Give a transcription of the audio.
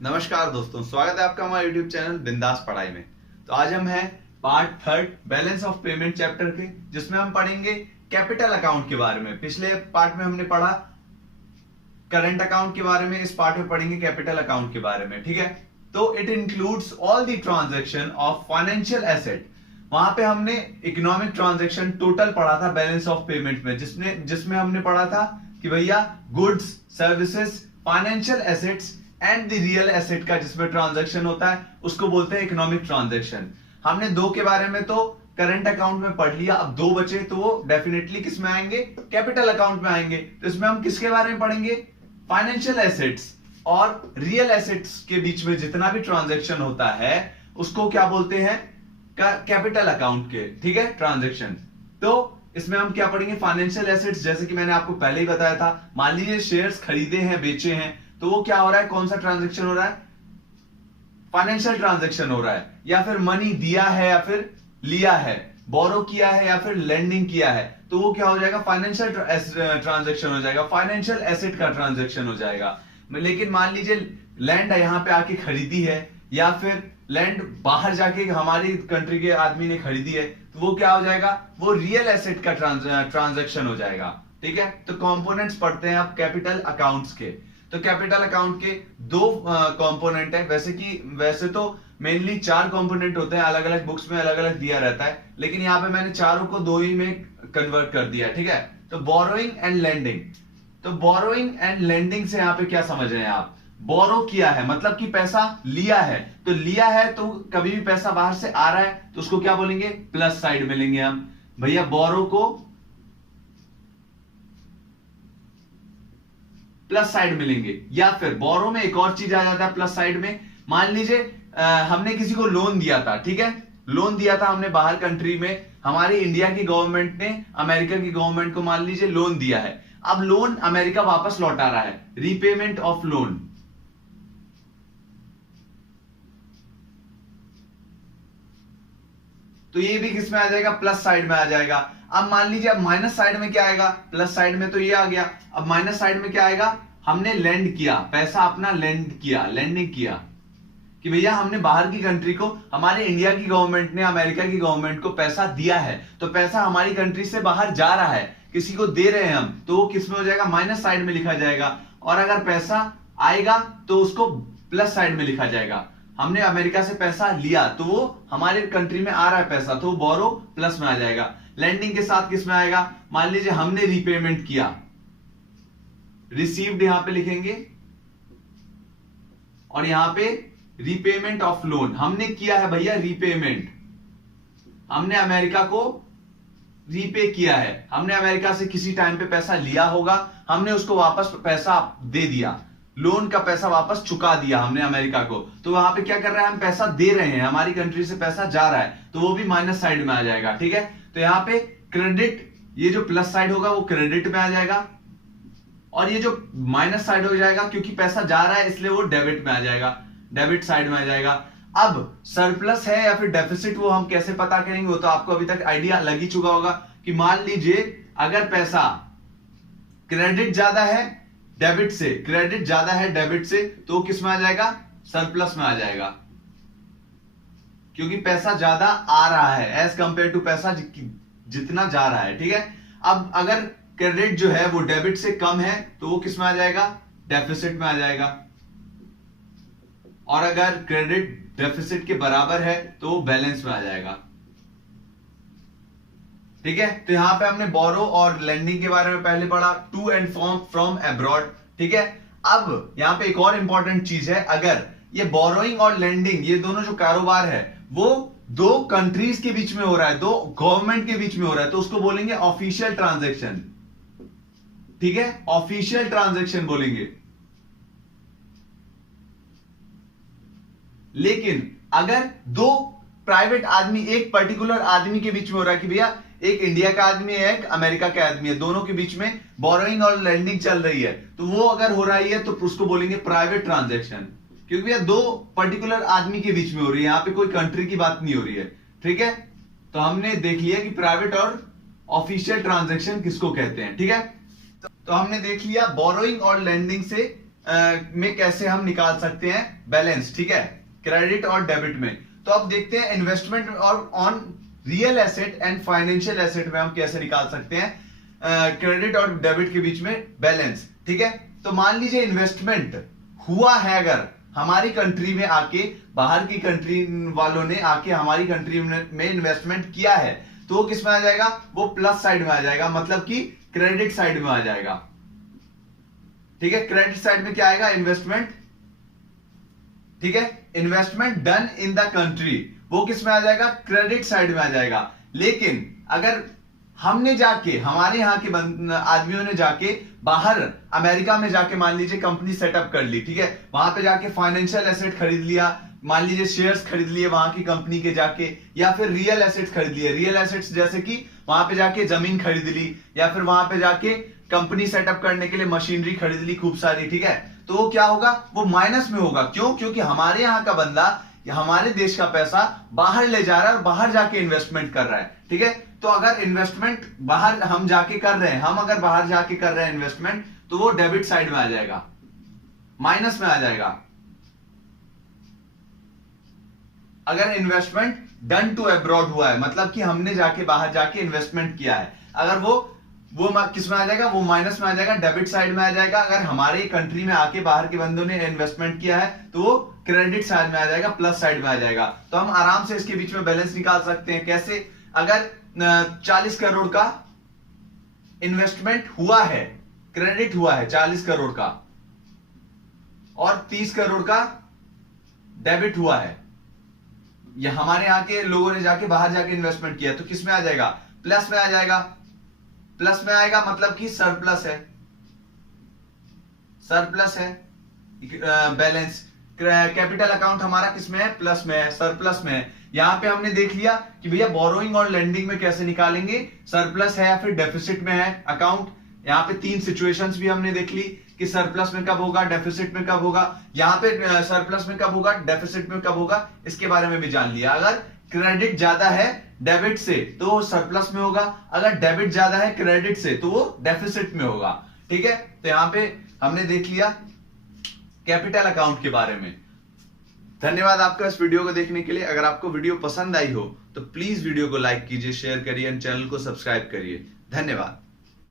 नमस्कार दोस्तों, स्वागत है आपका हमारे YouTube चैनल बिंदास पढ़ाई में। तो आज हम हैं part third balance of payment chapter के, जिसमें हम पढ़ेंगे कैपिटल अकाउंट के बारे में। पिछले पार्ट में हमने पढ़ा करंट अकाउंट के बारे में, इस पार्ट में पढ़ेंगे कैपिटल अकाउंट के बारे में। ठीक है, तो it includes all the transaction of financial asset. वहां पे हमने इकोनॉमिक ट्रांजैक्शन टोटल पढ़ा था बैलेंस ऑफ पेमेंट में, जिसमें हमने पढ़ा था कि भैया goods, services, financial assets and the real asset का जिसमें ट्रांजैक्शन होता है उसको बोलते हैं इकोनॉमिक ट्रांजैक्शन। हमने दो के बारे में तो करंट अकाउंट में पढ़ लिया, अब दो बचे तो वो डेफिनेटली किस में आएंगे, कैपिटल अकाउंट में आएंगे। तो इसमें हम किसके बारे में पढ़ेंगे, फाइनेंशियल एसेट्स और रियल एसेट्स के बीच में जितना भी ट्रांजैक्शन होता है उसको क्या बोलते हैं, कैपिटल अकाउंट के। ठीक है, ट्रांजैक्शन। तो इसमें हम क्या पढ़ेंगे, फाइनेंशियल एसेट्स, जैसे कि मैंने आपको पहले ही बताया था। मान लीजिए शेयर्स खरीदे हैं, बेचे हैं, तो वो क्या हो रहा है, कौन सा ट्रांजैक्शन हो रहा है, फाइनेंशियल ट्रांजैक्शन हो रहा है। या फिर मनी दिया है या फिर लिया है, बोरो किया है या फिर लेंडिंग किया है, तो वो क्या हो जाएगा, फाइनेंशियल ट्रांजैक्शन हो जाएगा, फाइनेंशियल एसेट का ट्रांजैक्शन हो जाएगा। लेकिन मान लीजिए लैंड यहां पे आके खरीदी है या फिर लैंड बाहर जाके हमारी कंट्री के आदमी ने खरीदी है, तो वो क्या हो जाएगा, वो रियल एसेट का ट्रांजैक्शन हो जाएगा। ठीक है, तो कंपोनेंट्स पढ़ते हैं आप कैपिटल अकाउंट्स के। तो कैपिटल अकाउंट के दो कंपोनेंट है, वैसे तो मेनली चार कंपोनेंट होते हैं, अलग अलग बुक्स में अलग अलग दिया रहता है, लेकिन यहाँ पे मैंने चारों को दो ही में कन्वर्ट कर दिया। ठीक है, तो बोरोइंग एंड लेंडिंग। तो बोरोइंग एंड लेंडिंग से यहाँ पे क्या समझ रहे हैं आप, बोरो किया है मतलब कि पैसा लिया है, तो लिया है तो कभी भी पैसा बाहर से आ रहा है तो उसको क्या बोलेंगे, प्लस साइड में लेंगे हम। भैया बोरो को प्लस साइड में लेंगे, या फिर बोरो में एक और चीज आ जाता है प्लस साइड में। मान लीजिए हमने किसी को लोन दिया था, ठीक है, लोन दिया था हमने बाहर कंट्री में, हमारी इंडिया की गवर्नमेंट ने अमेरिका की गवर्नमेंट को मान लीजिए लोन दिया है। अब लोन अमेरिका वापस लौटा रहा है, रीपेमेंट ऑफ लोन। तो ये भी किस में आ जाएगा, प्लस साइड में आ जाएगा। अब मान लीजिए अब माइनस साइड में क्या आएगा, प्लस साइड में तो ये आ गया, अब माइनस साइड में क्या आएगा, हमने लेंड किया, पैसा अपना लेंड किया, लेंडिंग किया, कि भैया हमने बाहर की कंट्री को, हमारे इंडिया की गवर्नमेंट ने अमेरिका की गवर्नमेंट को पैसा दिया है, तो पैसा हमारी कंट्री से बाहर जा रहा है, किसी को दे रहे हैं हम, तो वो किस में हो जाएगा, माइनस साइड में लिखा जाएगा। और अगर पैसा आएगा तो उसको प्लस साइड में लिखा जाएगा। हमने अमेरिका से पैसा लिया तो वो हमारे कंट्री में आ रहा है पैसा, तो बोरो प्लस में आ जाएगा। लैंडिंग के साथ किस में आएगा, मान लीजिए हमने रीपेमेंट किया, रिसीव्ड यहां पे लिखेंगे, और यहां पे रीपेमेंट ऑफ लोन, हमने किया है भैया रीपेमेंट, हमने अमेरिका को रीपे किया है, हमने अमेरिका से किसी टाइम पे पैसा लिया होगा, हमने उसको वापस पैसा दे दिया, लोन का पैसा वापस चुका दिया हमने अमेरिका को, तो वहां पे क्या कर रहा है, हम पैसा दे रहे हैं, हमारी कंट्री से पैसा जा रहा है, तो वो भी माइनस साइड में आ जाएगा। ठीक है, तो यहां पे क्रेडिट, ये जो प्लस साइड होगा वो क्रेडिट में आ जाएगा, और ये जो माइनस साइड हो जाएगा क्योंकि पैसा जा रहा है इसलिए वो डेबिट में आ जाएगा, डेबिट साइड में आ जाएगा। अब सरप्लस है या फिर डेफिसिट, वो हम कैसे पता करेंगे, वो तो आपको अभी तक आइडिया लग ही चुका होगा कि मान लीजिए अगर पैसा क्रेडिट ज्यादा है डेबिट से, क्रेडिट ज्यादा है डेबिट से, तो किस में आ जाएगा, सरप्लस में आ जाएगा, क्योंकि पैसा ज्यादा आ रहा है एज कंपेयर टू पैसा जितना जा रहा है। ठीक है, अब अगर क्रेडिट जो है वो डेबिट से कम है तो वो किस में आ जाएगा, डेफिसिट में आ जाएगा, और अगर क्रेडिट डेफिसिट के बराबर है तो वो बैलेंस में आ जाएगा। ठीक है, तो यहां पे हमने बोरो और लेंडिंग के बारे में पहले पढ़ा, टू एंड फ्रॉम अब्रॉड। ठीक है, अब यहां पे एक और इंपॉर्टेंट चीज है, अगर ये बोरोइंग और लेंडिंग, ये दोनों जो कारोबार है वो दो कंट्रीज के बीच में हो रहा है, दो गवर्नमेंट के बीच में हो रहा है, तो उसको बोलेंगे ऑफिशियल ट्रांजैक्शन। ठीक है, ऑफिशियल ट्रांजैक्शन बोलेंगे। लेकिन अगर दो प्राइवेट आदमी, एक पर्टिकुलर आदमी के बीच में हो रहा है कि भैया एक इंडिया का आदमी है, एक अमेरिका का आदमी है, दोनों के बीच में बोरोइंग और लेंडिंग चल रही है, तो वो अगर हो रही है तो उसको बोलेंगे प्राइवेट ट्रांजैक्शन, क्योंकि भैया दो पर्टिकुलर आदमी के बीच में हो रही है, यहां पे कोई कंट्री की बात नहीं हो रही है। ठीक है, तो हमने देख लिया कि प्राइवेट और ऑफिशियल ट्रांजैक्शन किसको कहते हैं। ठीक है, तो हमने देख लिया बोरोइंग और लेंडिंग से में कैसे हम निकाल सकते हैं बैलेंस, ठीक है, क्रेडिट और डेबिट में। तो अब देखते हैं इन्वेस्टमेंट और on real asset and financial asset में हम कैसे निकाल सकते हैं क्रेडिट और डेबिट के बीच में बैलेंस, ठीक है। तो मान लीजिए इन्वेस्टमेंट हुआ है, अगर हमारी कंट्री में आके बाहर की कंट्री वालों ने आके हमारी कंट्री में इन्वेस्टमेंट किया है, तो वो किस में आ जाएगा, वो प्लस साइड में आ जाएगा, मतलब कि क्रेडिट साइड में आ जाएगा, ठीक है। क्रेडिट साइड में क्या आएगा, इन्वेस्टमेंट, ठीक है। Investment done in the country वो किस में आ जाएगा, क्रेडिट साइड में आ जाएगा। लेकिन अगर हमने जाके, हमारे यहाँ के आदमियों ने जाके बाहर अमेरिका में जाके मान लीजिए कंपनी सेटअप कर ली, ठीक है, वहां पे जाके फाइनेंशियल एसेट खरीद लिया, मान लीजिए शेयर्स खरीद लिए वहां की कंपनी के जाके, या फिर रियल एसेट्स खरीद लिए, रियल एसेट्स जैसे कि वहां पे जाके जमीन खरीद ली, या फिर वहां पे जाके कंपनी सेटअप करने के लिए मशीनरी खरीद ली खूब सारी, ठीक है। तो वो क्या होगा, वो माइनस में होगा। क्यों? क्योंकि हमारे यहाँ का बंदा हमारे देश का पैसा बाहर ले जा रहा है और बाहर जाके इन्वेस्टमेंट कर रहा है, ठीक है। तो अगर इन्वेस्टमेंट बाहर हम जाके कर रहे हैं, हम अगर बाहर जाके कर रहे हैं इन्वेस्टमेंट, तो वो डेबिट साइड में आ जाएगा, माइनस में आ जाएगा। अगर इन्वेस्टमेंट डन टू अब्रॉड हुआ है, मतलब कि हमने जाके बाहर जाके इन्वेस्टमेंट किया है, अगर वो किस में आ जाएगा, वो माइनस में आ जाएगा, डेबिट साइड में आ जाएगा। अगर हमारे कंट्री में आके बाहर के बंदों ने इन्वेस्टमेंट किया है, तो वो क्रेडिट साइड में आ जाएगा, प्लस साइड में आ जाएगा। तो हम आराम से इसके बीच में बैलेंस निकाल सकते हैं। कैसे? अगर 40 करोड़ का इन्वेस्टमेंट हुआ है, क्रेडिट हुआ है 40 करोड़ का, और 30 करोड़ का डेबिट हुआ है, या हमारे यहाँ के लोगों ने जाके बाहर जाके इन्वेस्टमेंट किया, तो किस में आ जाएगा, प्लस में आ जाएगा। प्लस में आएगा मतलब कि सरप्लस है, सरप्लस है बैलेंस। कैपिटल अकाउंट हमारा किस में है, प्लस में है, सरप्लस में है। यहां पे हमने देख लिया कि भैया बोरोइंग और लेंडिंग में कैसे निकालेंगे, सरप्लस है या फिर डेफिसिट में है अकाउंट। यहाँ पे 3 सिचुएशंस भी हमने देख ली कि सरप्लस में कब होगा, डेफिसिट में कब होगा। यहाँ पे सरप्लस में कब होगा, डेफिसिट में कब होगा, इसके बारे में भी जान लिया। अगर क्रेडिट ज्यादा है डेबिट से तो वो सरप्लस में होगा, अगर डेबिट ज्यादा है क्रेडिट से तो वो डेफिसिट में होगा, ठीक है। तो यहां पे हमने देख लिया कैपिटल अकाउंट के बारे में। धन्यवाद आपका इस वीडियो को देखने के लिए। अगर आपको वीडियो पसंद आई हो तो प्लीज वीडियो को लाइक कीजिए, शेयर करिए और चैनल को सब्सक्राइब करिए। धन्यवाद।